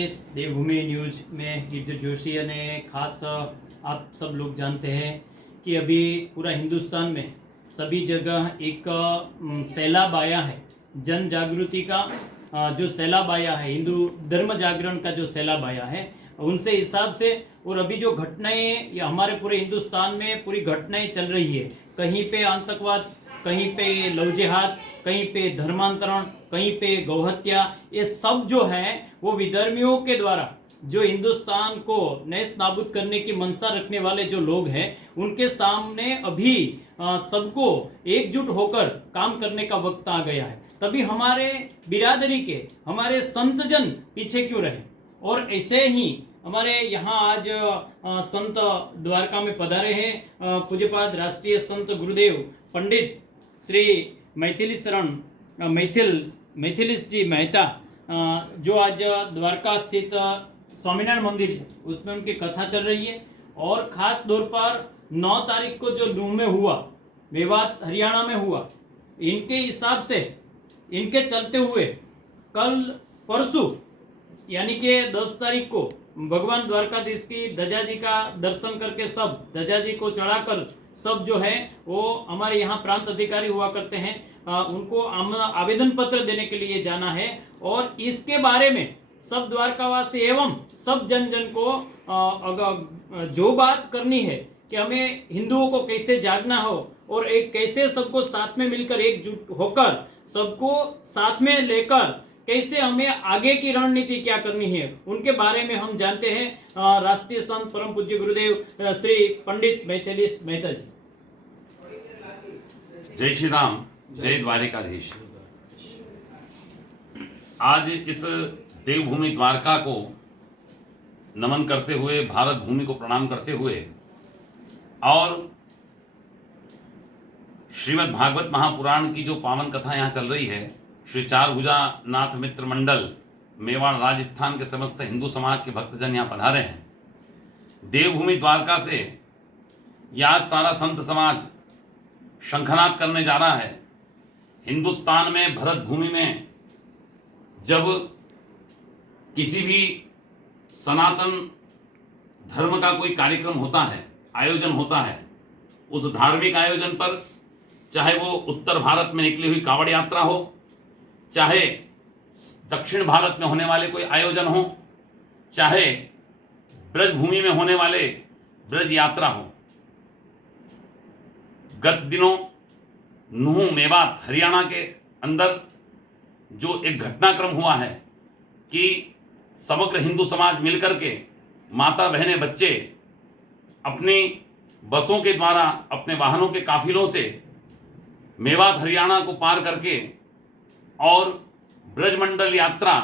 देश देवभूमि न्यूज में गिरधर जोशी ने खास आप सब लोग जानते हैं कि अभी पूरा हिंदुस्तान में सभी जगह एक सैलाब आया है जन जागृति का। जो सैलाब आया है, हिंदू धर्म जागरण का जो सैलाब आया है, उनसे हिसाब से और अभी जो घटनाएं या हमारे पूरे हिंदुस्तान में पूरी घटनाएं चल रही है, कहीं पे आतंकवाद, कहीं पे लव जिहाद, कहीं पे धर्मांतरण, कहीं पे गौहत्या, ये सब जो है वो विधर्मियों के द्वारा जो हिंदुस्तान को नेस्त नाबूद करने की मंशा रखने वाले जो लोग हैं, उनके सामने अभी सबको एकजुट होकर काम करने का वक्त आ गया है। तभी हमारे बिरादरी के हमारे संतजन पीछे क्यों रहे। और ऐसे ही हमारे यहाँ आज संत द्वारका में पधारे हैं पूज्यपाद राष्ट्रीय संत गुरुदेव पंडित श्री मैथिलीश जी मेहता, जो आज द्वारका स्थित स्वामीनारायण मंदिर है उसमें उनकी कथा चल रही है। और ख़ास तौर पर 9 तारीख को जो नूह में हुआ, मेवात हरियाणा में हुआ, इनके हिसाब से इनके चलते हुए कल परसों यानी कि 10 तारीख को भगवान द्वारकाधीश की ध्वजा जी का दर्शन करके सब ध्वजा जी को चढ़ाकर सब जो है वो हमारे यहाँ प्रांत अधिकारी हुआ करते हैं, उनको आवेदन पत्र देने के लिए जाना है। और इसके बारे में सब द्वारकावासी एवं सब जन को जो बात करनी है कि हमें हिंदुओं को कैसे जागना हो और एक कैसे सबको साथ में मिलकर एकजुट होकर सबको साथ में लेकर कैसे हमें आगे की रणनीति क्या करनी है, उनके बारे में हम जानते हैं राष्ट्रीय संत परम पूज्य गुरुदेव श्री पंडित मैथिलीश मेहता जी। जय श्री राम, जय द्वारिकाधीश। आज इस देवभूमि द्वारका को नमन करते हुए, भारत भूमि को प्रणाम करते हुए और श्रीमद् भागवत महापुराण की जो पावन कथा यहाँ चल रही है, श्री चारभुजा नाथ मित्र मंडल मेवाड़ राजस्थान के समस्त हिंदू समाज के भक्तजन यहाँ पधारे हैं। देवभूमि द्वारका से यह सारा संत समाज शंखनाद करने जा रहा है। हिंदुस्तान में भरत भूमि में जब किसी भी सनातन धर्म का कोई कार्यक्रम होता है, आयोजन होता है, उस धार्मिक आयोजन पर चाहे वो उत्तर भारत में निकली हुई कांवड़ यात्रा हो, चाहे दक्षिण भारत में होने वाले कोई आयोजन हो, चाहे ब्रज भूमि में होने वाले ब्रज यात्रा हो, गत दिनों नूह मेवात हरियाणा के अंदर जो एक घटनाक्रम हुआ है कि समग्र हिंदू समाज मिलकर के माता बहनें बच्चे अपनी बसों के द्वारा, अपने वाहनों के काफिलों से मेवात हरियाणा को पार करके और ब्रजमंडल यात्रा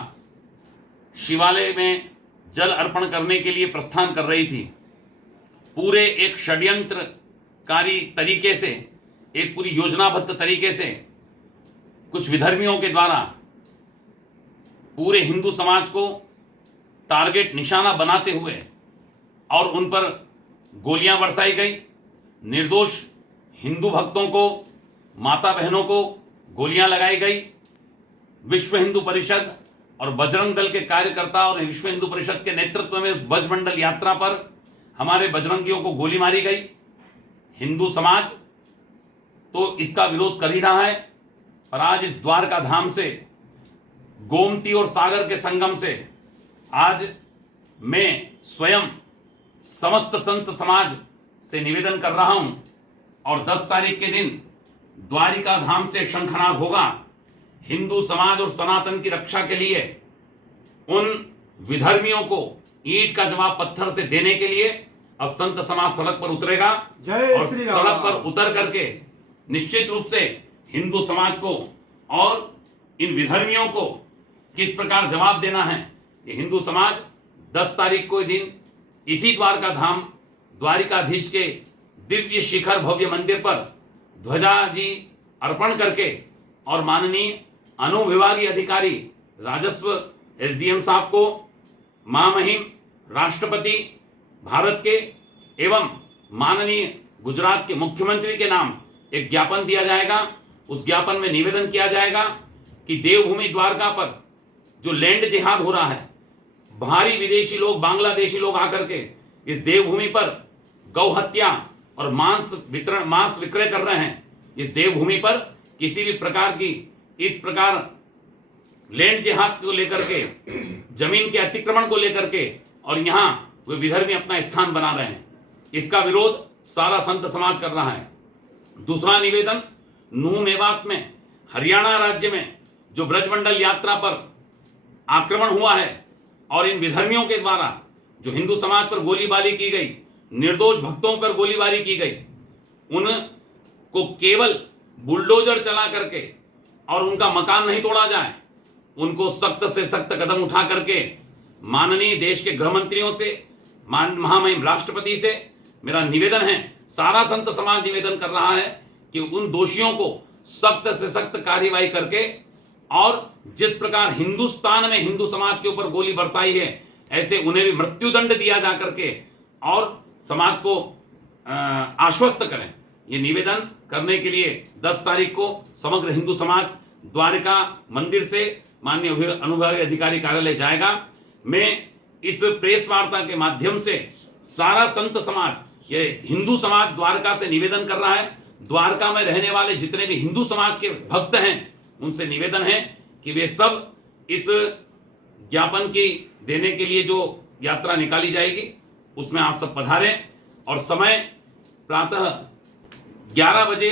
शिवालय में जल अर्पण करने के लिए प्रस्थान कर रही थी। पूरे एक षड्यंत्रकारी तरीके से, एक पूरी योजनाबद्ध तरीके से कुछ विधर्मियों के द्वारा पूरे हिंदू समाज को टारगेट निशाना बनाते हुए और उन पर गोलियां बरसाई गई। निर्दोष हिंदू भक्तों को, माता बहनों को गोलियां लगाई गई। विश्व हिंदू परिषद और बजरंग दल के कार्यकर्ता और विश्व हिंदू परिषद के नेतृत्व में उस ब्रजमंडल यात्रा पर हमारे बजरंगियों को गोली मारी गई। हिंदू समाज तो इसका विरोध कर ही रहा है, और आज इस द्वारका धाम से, गोमती और सागर के संगम से आज मैं स्वयं समस्त संत समाज से निवेदन कर रहा हूं, और 10 तारीख के दिन द्वारिका धाम से शंखनाद होगा। हिंदू समाज और सनातन की रक्षा के लिए उन विधर्मियों को ईंट का जवाब पत्थर से देने के लिए अब संत समाज सड़क पर उतरेगा, और सड़क पर उतर करके निश्चित रूप से हिंदू समाज को और इन विधर्मियों को किस प्रकार जवाब देना है, ये हिंदू समाज 10 तारीख को दिन इसी द्वारका धाम द्वारिकाधीश के दिव्य शिखर भव्य मंदिर पर ध्वजा जी अर्पण करके और माननीय अनुविभागीय अधिकारी राजस्व एसडीएम साहब को, महामहिम राष्ट्रपति भारत के एवं माननीय गुजरात के मुख्यमंत्री के नाम एक ज्ञापन दिया जाएगा। उस ज्ञापन में निवेदन किया जाएगा कि देवभूमि द्वारका पर जो लैंड जिहाद हो रहा है, भारी विदेशी लोग, बांग्लादेशी लोग आकर के इस देवभूमि पर गौ हत्या और मांस विक्रय कर रहे हैं। इस देवभूमि पर किसी भी प्रकार की इस प्रकार लैंड जिहाद को लेकर के, जमीन के अतिक्रमण को लेकर के, और यहां वे विधर्मी अपना स्थान बना रहे हैं। इसका विरोध सारा संत समाज कर रहा है। दूसरा निवेदन, नूह मेवात में, हरियाणा राज्य में जो ब्रजमंडल यात्रा पर आक्रमण हुआ है और इन विधर्मियों के द्वारा जो हिंदू समाज पर गोलीबारी की गई, निर्दोष भक्तों पर गोलीबारी की गई, उनको केवल बुलडोजर चला करके और उनका मकान नहीं तोड़ा जाए, उनको सख्त से सख्त कदम उठा करके माननीय देश के गृह मंत्रियों से, महामहिम राष्ट्रपति से मेरा निवेदन है, सारा संत समाज निवेदन कर रहा है कि उन दोषियों को सख्त से सख्त कार्यवाही करके, और जिस प्रकार हिंदुस्तान में हिंदू समाज के ऊपर गोली बरसाई है, ऐसे उन्हें भी मृत्युदंड दिया जा करके और समाज को आश्वस्त करें। ये निवेदन करने के लिए 10 तारीख को समग्र हिंदू समाज द्वारिका मंदिर से माननीय अनुभागीय अधिकारी कार्यालय जाएगा। मैं इस प्रेस वार्ता के माध्यम से सारा संत समाज, ये हिंदू समाज द्वारका से निवेदन कर रहा है, द्वारका में रहने वाले जितने भी हिंदू समाज के भक्त हैं उनसे निवेदन है कि वे सब इस ज्ञापन की देने के लिए जो यात्रा निकाली जाएगी उसमें आप सब पधारें, और समय प्रातः 11 बजे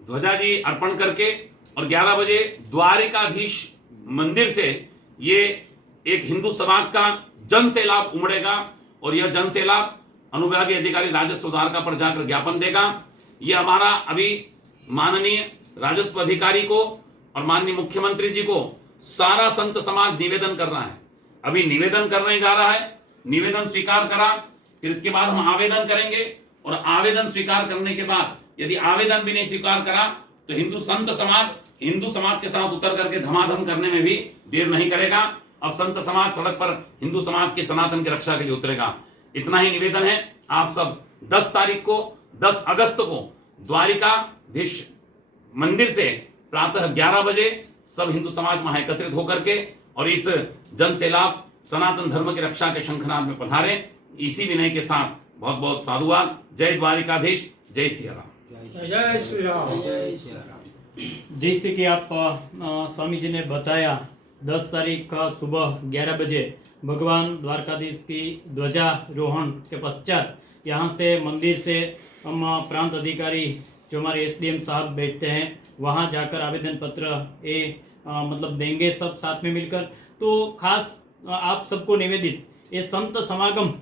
ध्वजाजी अर्पण करके और 11 बजे द्वारिकाधीश मंदिर से ये एक हिंदू समाज का जन सैलाब उमड़ेगा, और यह जन सैलाब अनुविभागीय अधिकारी राजस्व द्वारका पर जाकर ज्ञापन देगा। यह हमारा अभी माननीय राजस्व अधिकारी को और माननीय मुख्यमंत्री जी को सारा संत समाज निवेदन कर रहा है। अभी निवेदन करने जा रहा है, निवेदन स्वीकार करा, फिर इसके बाद हम आवेदन करेंगे, और आवेदन स्वीकार करने के बाद यदि आवेदन भी नहीं स्वीकार करा तो हिंदू समाज के साथ उतर करके धमाधम करने में भी देर नहीं करेगा। अब संत समाज सड़क पर हिंदू समाज के सनातन की रक्षा के लिए उतरेगा। इतना ही निवेदन है। आप सब 10 तारीख को, 10 अगस्त को द्वारिकाधीश मंदिर से प्रातः 11 बजे सब हिंदू समाज वहां एकत्रित होकर के और इस जन सैलाब सनातन धर्म की रक्षा के शंखनाद में पधारें। इसी विनय के साथ बहुत बहुत साधुवाद। जय द्वारिकाधीश, जय सिया राम। जय श्री राम। जैसे कि आप स्वामी जी ने बताया, 10 तारीख का सुबह 11 बजे भगवान द्वारकाधीश की ध्वजारोहण के पश्चात यहाँ से मंदिर से हम प्रांत अधिकारी जो हमारे एसडीएम साहब बैठते हैं वहाँ जाकर आवेदन पत्र मतलब देंगे सब साथ में मिलकर। तो खास आप सबको निवेदित, ये संत समागम,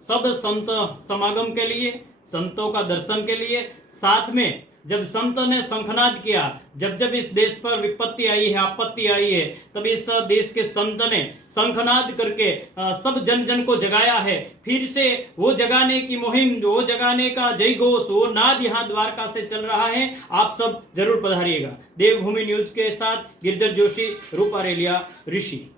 सब संत समागम के लिए, संतों का दर्शन के लिए, साथ में जब संत ने शंखनाद किया, जब इस देश पर विपत्ति आई है, आपत्ति आई है, तब इस देश के संत ने शंखनाद करके सब जन जन को जगाया है। फिर से वो जगाने की मुहिम, वो जगाने का जय घोष, वो नाद यहाँ द्वारका से चल रहा है। आप सब जरूर पधारिएगा। देवभूमि न्यूज के साथ गिरधर जोशी, रूपारेलिया, ऋषि।